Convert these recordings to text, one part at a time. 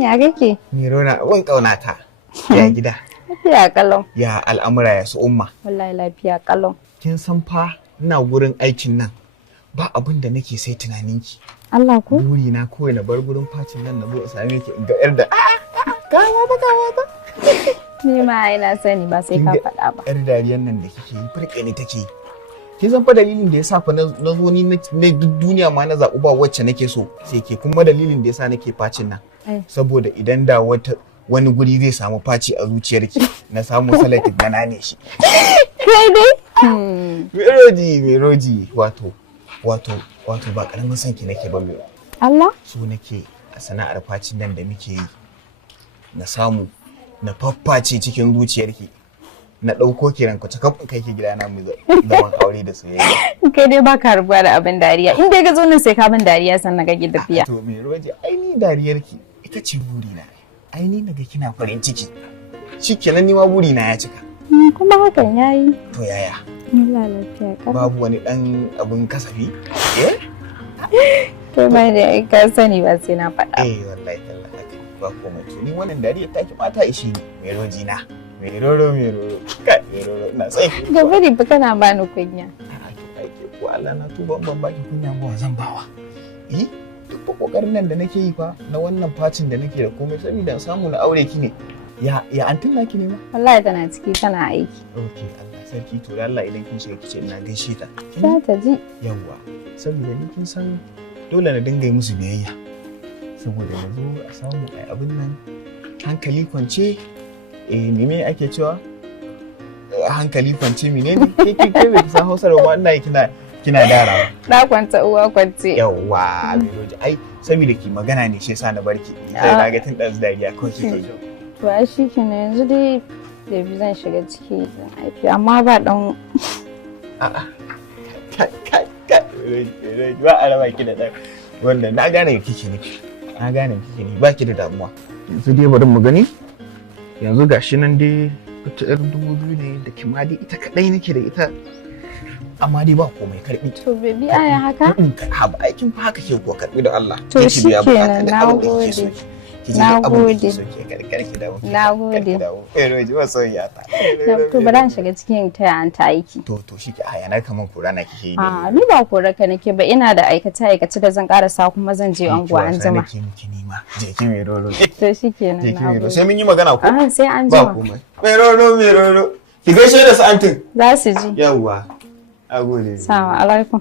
Ya kake? Mirona abin ƙaunata. Ya gida. Lafiya kalau. Ya al'amura ya su umma. Wallahi lafiya kalau. Kin san fa ina gurin aikin nan ba abin da nake sai tunaninki. Allah ko? Buri na kawai na bar gurin facin nan na zo in same ki in ga yar da gawa ta. Ni ma ina sani ba sai ka faɗa ba. Yar dariyan nan da kike yi farke ne take. Kin san fa dalilin da yasa fa na zo ni na duk duniya ma na zaɓi ba wacce nake so sai ke kuma dalilin da yasa nake facin nan. Saboda idan da wani guri zai samu faci a zuciyarki na samu salatin na nane shi. Kai dai? Meroji wato ba karamin son ki nake ba mai. Allah? So nake a sana'ar facin nan da muke yi na samu na fafface cikin zuciyarki na ɗauko ki ranka kafin kai ki gidana mu zaman aure da soyayya. Kai dai baka rubuwa da abin dariya in dai ka zo nan sai ka bin dariya sannan ka gida fiya. To Meroji ai ni dariyarki ita ce burina. Ai ni naga kina farin ciki. Shikenan ni ma burina ya cika. Kuma hakan yayi. To yaya? Allah lafiya ka. Babu wani dan abun kasafi? Kai ma da ka sani ba sai na faɗa. Wallahi tallahi ba komai. To ni wannan dariya ta ki mata ishi ne. Meroji na. Meroro. Kai Meroro ina sai. Ga bari fa kana bani kunya. Ai ko Allah na tuba ban baki kunya ba zan bawa. Duk kokarin nan da nake yi fa na wannan facin da nake da komai saboda samu na aure ki ne. Ya antin naki ne ma? Wallahi tana ciki tana aiki. Okay, Allah sarki to da Allah idan kin shiga kice ina gaishe ta. Za ta ji. Yawwa. Saboda ni kin san dole na dinga yi musu biyayya. Saboda na zo a samu ai abin nan hankali kwance me ake cewa? Hankali kwance menene? Ke bai san Hausa ba ina kina dara. Da kwanta uwa kwance. Yawwa, Meroji ai saboda ki magana ne shi yasa na barki. Sai na ga tun ɗan dariya ko kike. To ai shikenan yanzu dai da zan shiga ciki zan haifi amma ba dan ba a raba ki da dan wanda na gane kike ne. Na gane kike ne ba ki da damuwa. Yanzu dai bari mu gani. Yanzu gashi nan dai wata yar 2000 ne da kimadi ita kadai nake da ita. Amma dai ba komai karbi. To baby aya haka? Ha ba aikin fa haka ke ko karbi da Allah. To shikenan nagode. Nagode. Nagode. Meroji ba son ya ta. To bari an shiga cikin taya an ta aiki. To shike aya na kaman kura na kike yi. Ni ba kora ka nake ba ina da aikace da zan karasa kuma zan je anguwa an jima. Je ki Meroro. To shikenan nagode. Sai mun yi magana ko? Sai an jima. Ba komai. Meroro. Ki gaishe da su antin. Za su ji. Yawwa. Agode. Assalamu alaikum.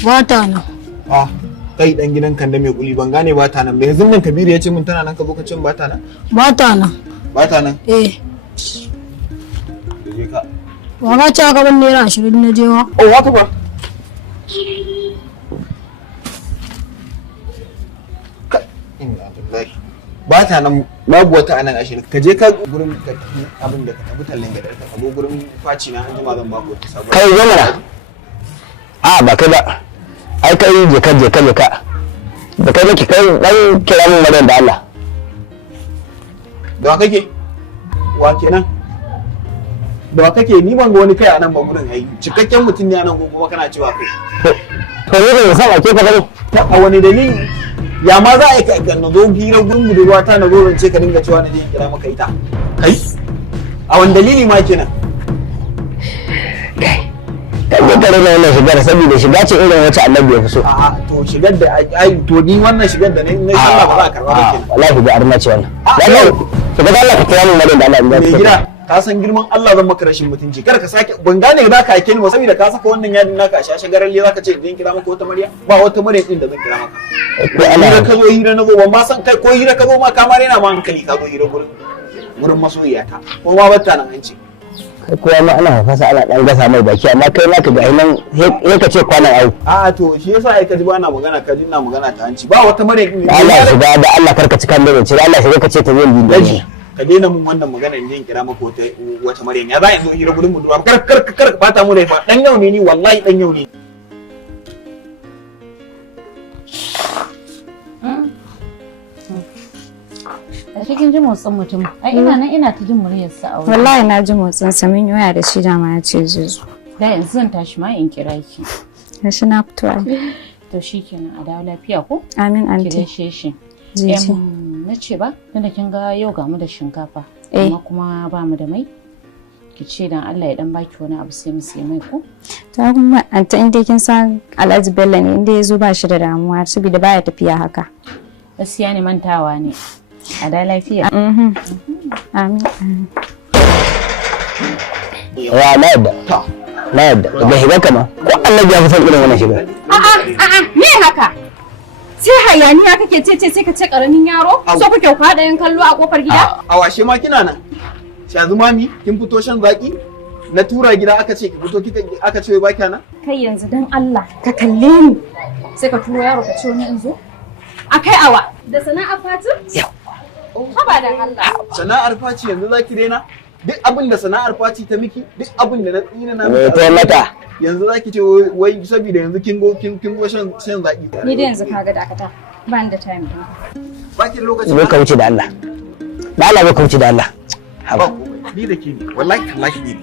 Bata nan. Kai dan gidan Kande mai kuli ban gane bata nan. Yanzu nan Kabiru ya ce mun tana nan ka zo ka ce bata nan? Bata nan. Bata nan? Je ka. Wa ka ci aka ban naira 20 na jewa. Wata ba. Inna lillahi. Bata nan babu wata anan 20. Ka je ka gurin abin da ka tafi tallan gadar ka zo gurin faci na an jima zan bako ta sabuwa. Kai zamana. Ba kai ba. Ai kai je ka da kai nake kai dan kira mun madan da Allah. Da kake? Wa kenan? Da kake ni ban ga wani kai a nan ba gurin ai. Cikakken mutum ne a nan kuma kana cewa kai. To ni ban san ake ka bane. A wani dalili? Ya ma za a yi ka na zo hira gurin budurwa ta na zo rance ka dinga cewa na je kira maka ita. Kai? A wani dalili ma kenan? Kan da tare da wannan shigar saboda shiga ce irin wacce Annabi ya fi so. To shigar da ai to ni wannan shigar da na sallah ba za ka karba ba kenan. Wallahi da arna ce wannan. Wallahi to da Allah ka kira mun madan da Allah in me gida ka san girman Allah zan maka rashin mutunci kar ka sake ban gane za ka aike ni ba saboda ka saka wannan yadin naka a shashe garalle za ka ce idan kira maka wata murya ba wata murya din da zan kira maka. Hira ka zo hira na zo ban ma san kai ko hira ka zo ma ka ma rena ma hankali ka zo hira gurin masoyiyata ko ma batta nan hanci. Kai kowa ma ana fasa ana dan gasa mai baki amma kai naka ga nan sai ka ce kwanan ai. To shi yasa ai ka ji ba na magana ka ji na magana ta hanci ba wata murya din. Allah shiga da Allah karka ci kan da ce Allah shiga ka ce ta zan bi. ka daina mun wannan magana in je in kira maka wata Maryam ya za yanzu hira gudun budurwa kar bata mu rai fa dan yau ne ni wallahi dan yau ne a cikin jin motsin mutum ai ina ta jin muryar sa a wallahi na ji motsin sa mun waya da shi dama ya ce zai zo da yanzu zan tashi ma in kira ki shi na fito to shikenan a dawo lafiya ko amin ki anti gaishe shi na ce ba tunda kin ga yau ga mu da shinkafa amma kuma ba mu da mai ki ce dan Allah ya dan baki wani abu sai mu sai mai ko ta kuma anta inda kin san Alhaji Bello ne inda yazo ba shi da damuwa saboda baya tafiya haka gaskiya ne mantawa ne a da lafiya amin ya na yadda da shiga kama ko Allah ya fi san irin wannan shiga me haka sai hayaniya kake ce sai ka ce karamin yaro so kuke kwada yan kallo a kofar gida a washe ma kina nan yanzu mami kin fito shan zaki na tura gida aka ce ki fito aka ce ba kya nan kai yanzu dan Allah ka kalle ni sai ka turo yaro ka ce wani in zo akai awa da sana'ar fatin haba dan Allah sana'ar faci yanzu zaki daina duk abin da sana'ar faci ta miki duk abin da na tsina na mata yanzu zaki ce wai saboda yanzu kin go shan zaki ni da yanzu kaga dakata ban da time baki lokaci ka wuce da Allah ka wuce da Allah haba ni da ke wallahi tallahi ne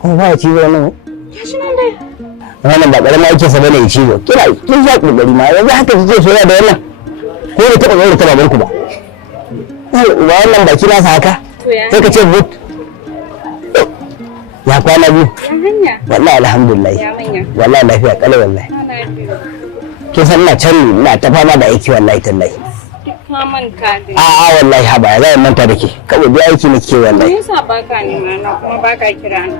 kuma ba ya ciwo nan gashi nan dai wannan ba karamin aikin sa bane ya ciwo kin ya kokari ma yanzu haka kike soyayya da wannan ko da taba gaura ta babarku ba wannan baki nasa haka sai ka ce but ya kwana biyu wallahi alhamdulillah wallahi lafiya kala wallahi kin san ina can ina ta fama da aiki wallahi tallahi ka manta dai a wallahi haba ya zai manta da ke kawai dai aiki nake wallahi me yasa baka nema na kuma baka kira ni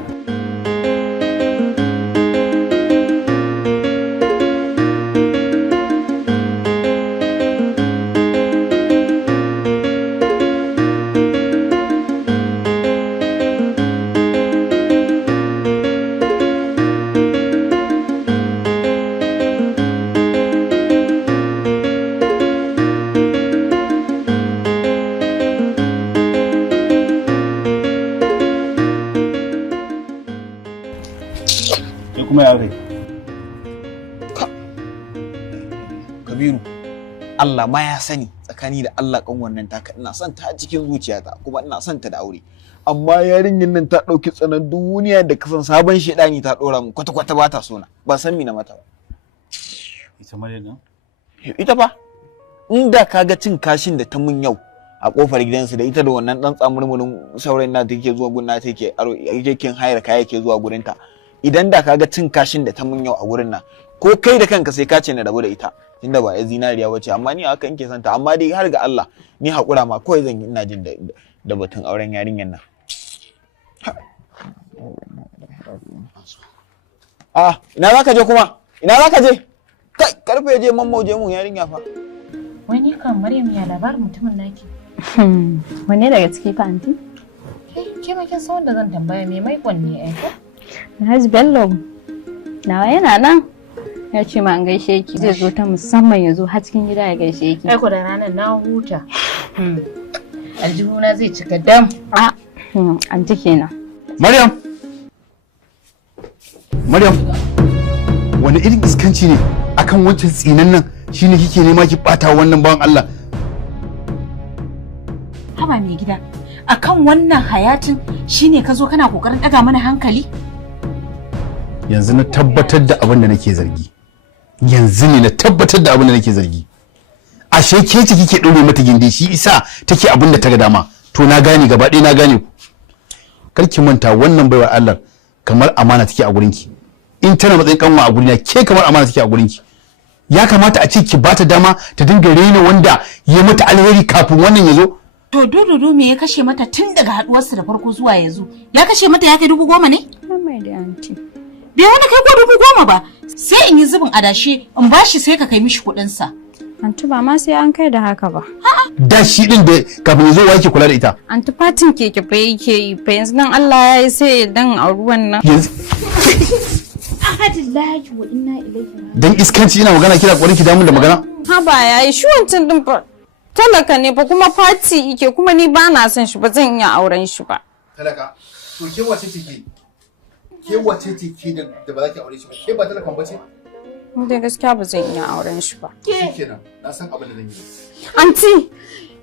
kuma ya kai Kabiru Allah ma ya sani tsakani da Allah kan wannan taka ina son ta a cikin zuciyata kuma ina son ta da aure amma yarinyar nan ta dauki tsanan duniya da kasan sabon shedani ta dora mu kwata ba ta so na ba san mi na mata ba ita Maryam ita fa inda kaga cin kashin da ta mun yau a kofar gidansu da ita da wannan dan tsamurmurin saurayin na take zuwa gunna take aro yake hayar kaya yake zuwa gurinta idan da kaga cin kashin da ta mun yau a gurin nan ko kai da kanka sai ka ce na rabu da ita tunda ba ya zinariya bace amma ni haka nke santa amma dai har ga Allah ni hakura ma kawai zan yi ina jin da batun auren yarinyar nan ina zaka je kuma ina zaka je kai karfe je mammauje mun yarinya fa wani kan Maryam ya labarin mutumin naki wanne daga ciki fa anti ke ma kin san wanda zan tambaya me mai kwanne ai ko Alhaji Bello nawa yana nan ya ce ma an gaishe ki zai zo ta musamman ya zo har cikin gida ya gaishe ki ai ko da ranar na huta aljihuna zai cika dam anti kenan Maryam wani irin iskanci ne akan wancan tsinan nan shine kike nema ki bata wannan bawan Allah haba mai gida akan wannan hayatin shine ka zo kana kokarin daga mana hankali yanzu na tabbatar da abin da nake zargi yanzu ne na tabbatar da abin da nake zargi ashe ke ce kike dore mata gindi shi isa take abin da ta ga dama to na gane gaba ɗaya na gane ku kar ki manta wannan baiwar Allah kamar amana take a gurinki in tana matsayin kanwa a gurina ke kamar amana take a gurinki ya kamata a ce ki bata dama ta dinga rena wanda ya mata alheri kafin wannan ya zo to dododo me ya kashe mata tun daga haduwarsu da farko zuwa yanzu ya kashe mata ya kai 10,000 ne mai da anti bai wani kai ko 10,000 ba sai in yi zubin adashi in bashi sai ka kai mishi kuɗin sa anti ba ma sai an kai da haka ba da shi din da kafin ya zo wa yake kula da ita anti fatin keke fa yake yi fa yanzu dan Allah ya yi sai dan a ruwan nan yanzu ahadillahi wa inna ilaihi dan iskanci ina magana kira ƙwarin ki damun da magana ha ba yayi shi wancan din fa Talaka ne ba kuma fati yake kuma ni ba na son shi ba zan iya auren shi ba. Talaka? To ke wace ce ke? Ke wace ce ke da ba za ki aure shi ba? Ke ba talakan ba ce? Ni dai gaskiya ba zan iya auren shi ba. Shikenan, na san abin da zan yi. Anti,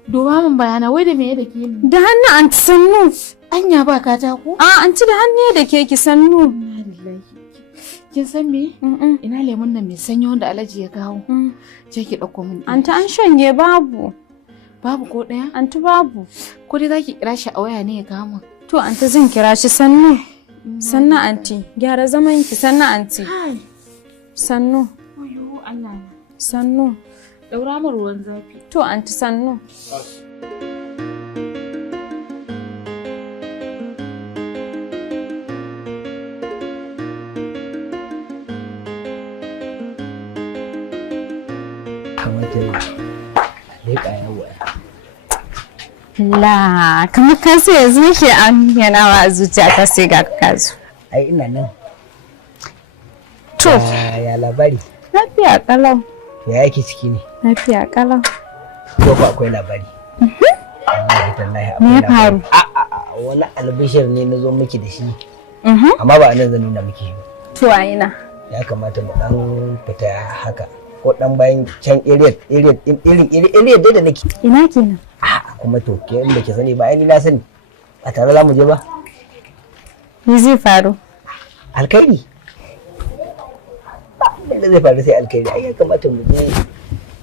Duba min bayana wai da me da ke ni? da hannu anti sannu. Anya ba katako? A anti da hannu da ke ki sannu. Kin san me? Ina lemun nan mai sanyi wanda Alhaji ya kawo. Je ki dauko min. Anti an shanye babu. Babu ko daya? Anti babu. Ko dai zaki kira shi a waya ne ya kawo min? To anti zan kira shi sannu. Sannu anti. Gyara zaman ki sannu anti. Sannu. Oyo Allah. Sannu. Daura min ruwan zafi. To anti sannu. La, kamar ka sai yanzu nake an yana wa zuciya ta sai ga ka zo. Ai ina nan. To, Ya labari. lafiya kalau. Ya yake ciki ne? Lafiya kalau. Ko ba akwai labari? Wallahi tallahi akwai Me ya labari. faru? Wani albishir ne na zo miki da shi. Amma ba a nan zan nuna miki ba. To a ina. Ya kamata mu dan fita haka. Ko dan bayan can area dai da nake. Ina kenan. Kuma to ke inda ke sani ba ai ni na sani. A tare za mu je ba? Me zai faru? Alkairi. Da zai faru sai alkairi. Ai ya kamata mu je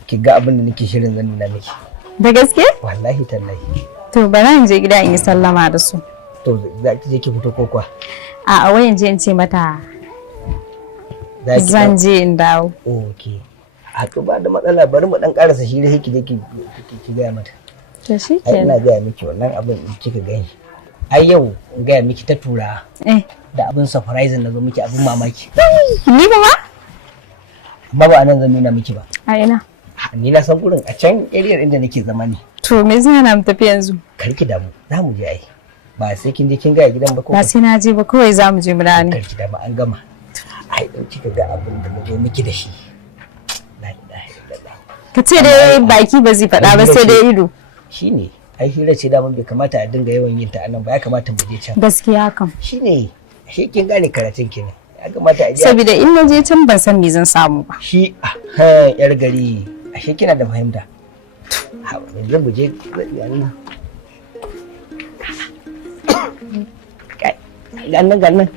ki ga abin da nake shirin zan nuna miki. Da gaske? Wallahi tallahi. To bari in je gida in yi sallama da su. To za ki je ki fito ko kuwa? A wayan je in ce mata zan je in dawo. Okay. A to ba da matsala bari mu dan karasa shi da ki je ki ga mata. To shi Ai ina kenan. ga miki wannan abin in kika gani. Ai yau ga miki ta tura da abin surprise na zo miki abin mamaki. Ni kuma? Amma ba anan zan nuna miki ba. A ina. Ni na san gurin a can area inda nake zama ne. To me zai hana mu tafi yanzu? Karki damu, za mu je ai. Ba sai kin je kin ga gidan ba ko. Ba sai na je ba kawai za mu je mu rani. Karki damu an gama. Ai dan kika ga abin da na zo miki da shi. La ilaha illallah. Ka ce dai baki ba zai faɗa ba sai dai ido. Shine ai hira ce da mun bai kamata a dinga yawan yin ta anan ba ya kamata mu je can. Gaskiya kam. Shine shi kin gane karatun ki ne. Ya kamata a je. Saboda in na je can ban san me zan samu ba. Shi yar gari ashe kina da fahimta. Yanzu mu je yanzu. Gannan.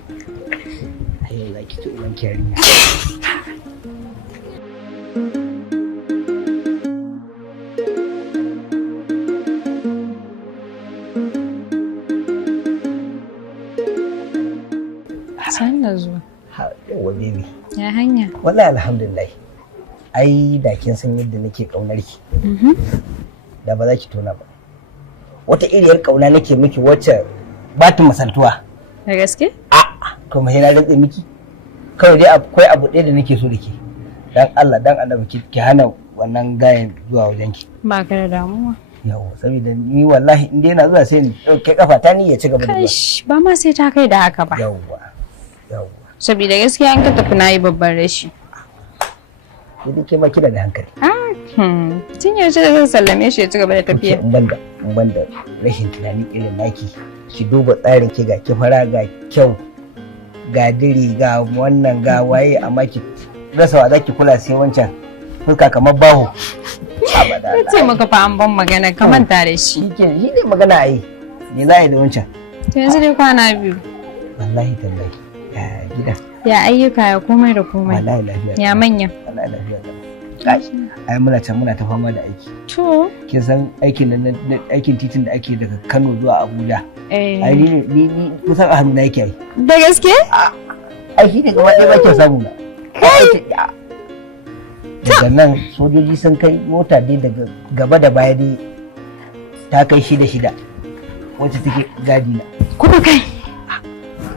Ayo za ki ci uban kyari. San da zuwa. Yawa baby. Ya hanya. Wallahi alhamdulillah. Ai da kin san yadda nake kaunar ki. Da ba za ki tona ba. Wata iriyar kauna nake miki wacce ba ta masaltuwa. Da gaske? Kuma sai na rantse miki. Kawai dai akwai abu ɗaya da nake so da ke. Dan Allah dan annabi ki hana wannan gayen zuwa wajen ki. Ba ka da damuwa. Yawa saboda ni wallahi in dai na zuwa sai ni ɗauke kafa ta ni ya ci gaba da zuwa. Kash ba ma sai ta kai da haka ba. Yawa. Saboda gaskiya an ka tafi na yi babban rashi. Idan ke ma kina da hankali. Tun yaushe da zan sallame shi ya ci gaba da tafiya. In banda rashin tunani irin naki. Ki duba tsarin ki ga ki fara ga kyau ga diri ga wannan ga waye amma ki rasa wa zaki kula sai wancan fuska kamar baho. Na ce maka fa an ban magana ka manta da shi. Shi ne magana ai. Me za a yi da wancan? To yanzu dai kwana biyu. Wallahi tallahi. Ya gida. Ya ayyuka ya komai da komai. Wallahi lafiya. Ya manya. Wallahi lafiya. Ai muna ta fama da aiki. To. Kin san aikin nan aikin titin da ake daga Kano zuwa Abuja. Ai ni kusan a hannu na yake ai. Da gaske? Ai shi ne gaba ɗaya ba ke samu na. Daga nan sojoji sun kai mota dai daga gaba da baya dai ta kai 6 wacce take gadi na. Kuma kai.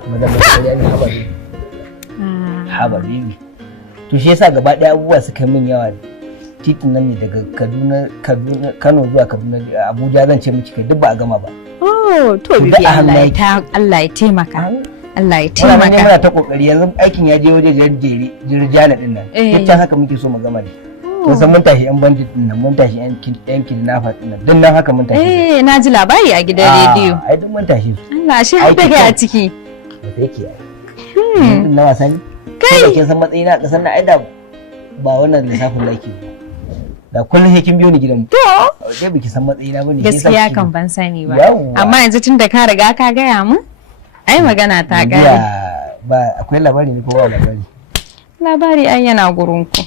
Madama sai ne haba ne. To shi yasa gaba ɗaya abubuwa suka min yawa. Titin nan ne daga Kano zuwa Kaduna Abuja zan ce miki kai duk ba a gama ba. Oh, to bibi Allah ya taimaka. Allah ya taimaka. Muna ta kokari yanzu aikin ya je waje jirjana din nan. Yaccan haka muke so mu gama ne. Kin san mun tashi yan bandit din nan, mun tashi yan kidnapper din nan, duk nan haka mun tashi. Na ji labari a gidan rediyo. Ai duk mun tashi. Allah shi har daga a ciki. Da yake ai. Na wasa ne. Kai kin san matsayina a kasar nan ai da ba wannan lissafin laki. Da kullum sai kin biyo ni gidan mu. To, sai biki san matsayina bane. Gaskiya kan ban sani ba. Amma yanzu tun da ka riga ka gaya mun, ai magana ta gare. Ba akwai labari ne ko ba labari? Labari ai yana gurin ku.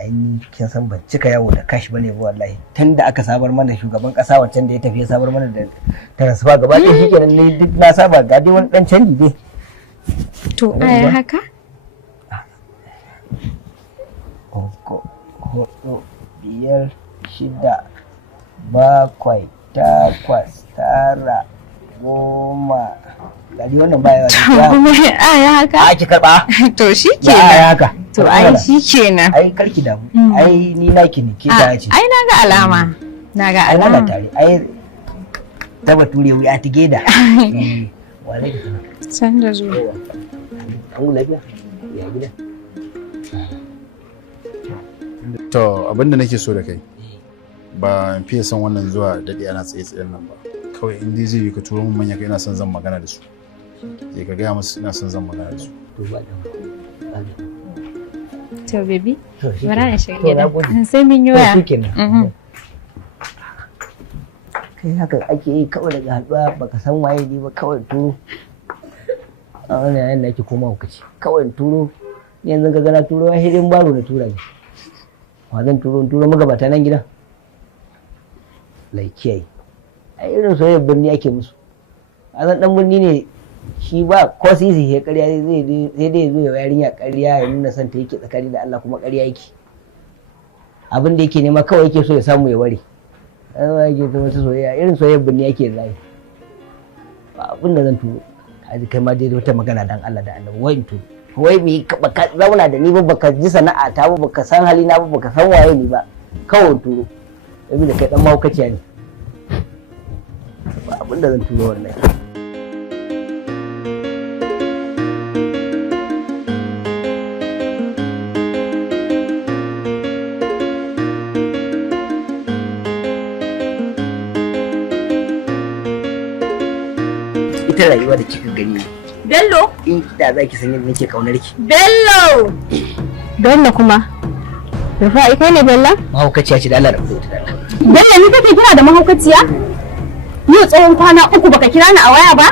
Ai kin san ban cika yawo da cash bane ba wallahi. Tunda aka sabar mana shugaban kasa wancan da ya tafi ya sabar mana da transfer gaba ɗaya shikenan ne duk na saba ga dai wani dan canji dai. To ai haka? Hudu, biyar, shida, bakwai, takwas, tara, goma. Gari wannan baya kuma ya haka? Ki karba. To shikenan. Ya haka. To ai shikenan. Ai karki damu. Ai ni naki ne ke ta ce. Ai naga alama. Naga alama. Ai tare. Ai ta bature wuya ta geda. Wale ki. San da zuwa. An lafiya. Ya gida. To abinda nake so da kai ba fiye son wannan zuwa daɗi ana tsaye-tsayen nan ba. Kawai in dai zai yi ka turo mun manya kai ina son zan magana da su. Sai ka gaya musu ina son zan magana da su. To ba da. To baby, bara in shiga gida. Sai mun yi waya. Kai haka ake yi kawai daga haɗuwa baka san waye ne ba kawai turo. A wannan yayin da ake koma hukaci. Kawai turo yanzu ka gana turo ya hidin baro da tura ne. Wa zan turo magabata nan gidan. Laikiyai. A irin soyayyar birni ake musu. A zan dan birni ne shi ba ko sisi ya ƙarya sai dai zo ya yarinya ƙarya ya nuna son ta yake tsakani da Allah kuma ƙarya yake. Abin da yake nema kawai yake so ya samu ya ware. Ai yake so wata soyayya irin soyayyar birni ake da zai. Ba abin da zan turo. Kaji kai ma dai wata magana dan Allah da Annabi wai in turo. Wai mi baka zauna da ni ba baka ji sana'a ta ba baka san halina ba baka san waye ni ba kawai turo. Saboda kai dan mahaukaciya ne. Ba abin da zan turo wallahi. Ita rayuwa da kika gani Bello in da za ki san yadda nake kaunar ki. Bello kuma Rufa'i kai ne Bello? Mahaukaciya ce da Allah da kuɗi da Allah. Bello ni kake kira da mahaukaciya? Yau tsawon kwana 3 baka kira ni a waya ba?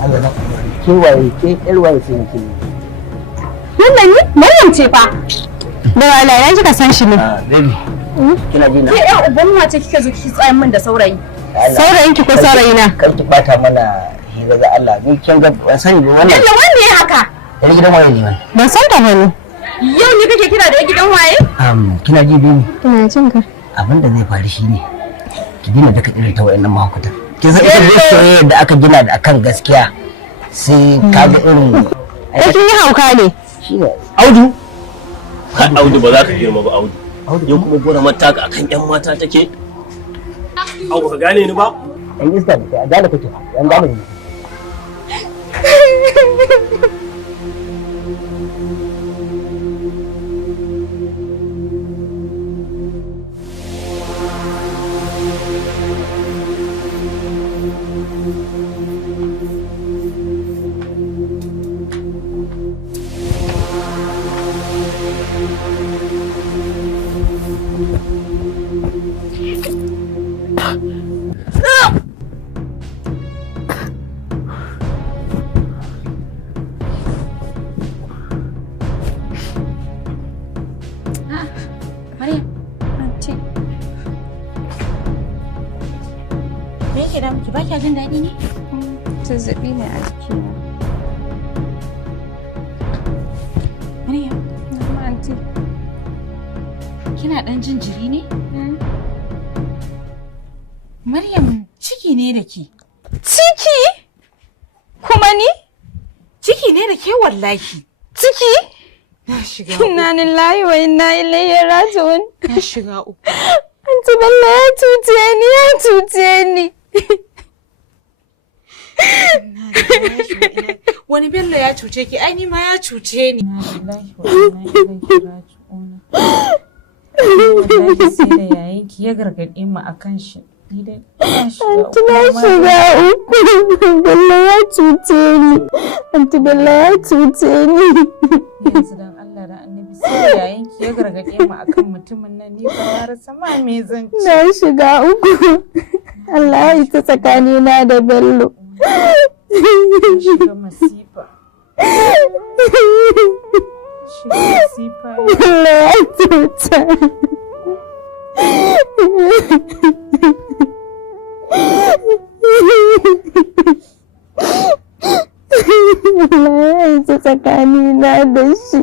Allah na ke waye ke ƴar waye ce nake ne. Bello ni Maryam ce fa. Da wallahi kika san shi ne. Baby. Kina ji na? Ke ƴar uban wace kike zo kike tsayan min da saurayi? Saurayin ki ko saurayina? Kar ki bata mana hira da Allah. Ni kin ga ban sani ba wannan. Bello wanda ya haka? Yar gidan waye ne wannan? Ban san ta bane. Yau ni kake kira da gidan waye? Kina ji biyu? Ina jin ka. Abin da zai faru shine ki dina da irin ta wayannan mahaukata. Kin san ita soyayya da aka gina da akan gaskiya sai kaga irin ai kin yi hauka ne. Shine Audu. Audu ba za ka girma ba Audu. Yau kuma gora mata ka akan yan mata take. Audu ka gane ni ba? An iska da gane kake. An gane ni. Jin daɗi ne? Zazzaɓi ne a jikina. Maryam, anti. Kina ɗan jin jiri ne? Maryam, ciki ne da ke. Ciki? Kuma ni? Ciki ne da ke wallahi. Ciki? Na shiga uku. Inna lillahi wa inna ilaihi raji'un. Na shiga uku. Anti Bello ya cuce ni. Wani Bello ya cuce ki, ai ni ma ya cuce ni. Wallahi sai da yayanki ya gargaɗe mu akan shi. Anti na shiga uku. Bello ya cuce ni. Anti Bello ya cuce ni. Yanzu dan Allah da Annabi sai da yayanki ya gargaɗe mu akan mutumin nan ni ba na rasa ma me zan ci. Na shiga uku. Allah ya yi ta tsakanina da Bello. Shiga masifa. Shiga masifa. Bello ya cuce. Allah ya yi ta tsakanina da shi.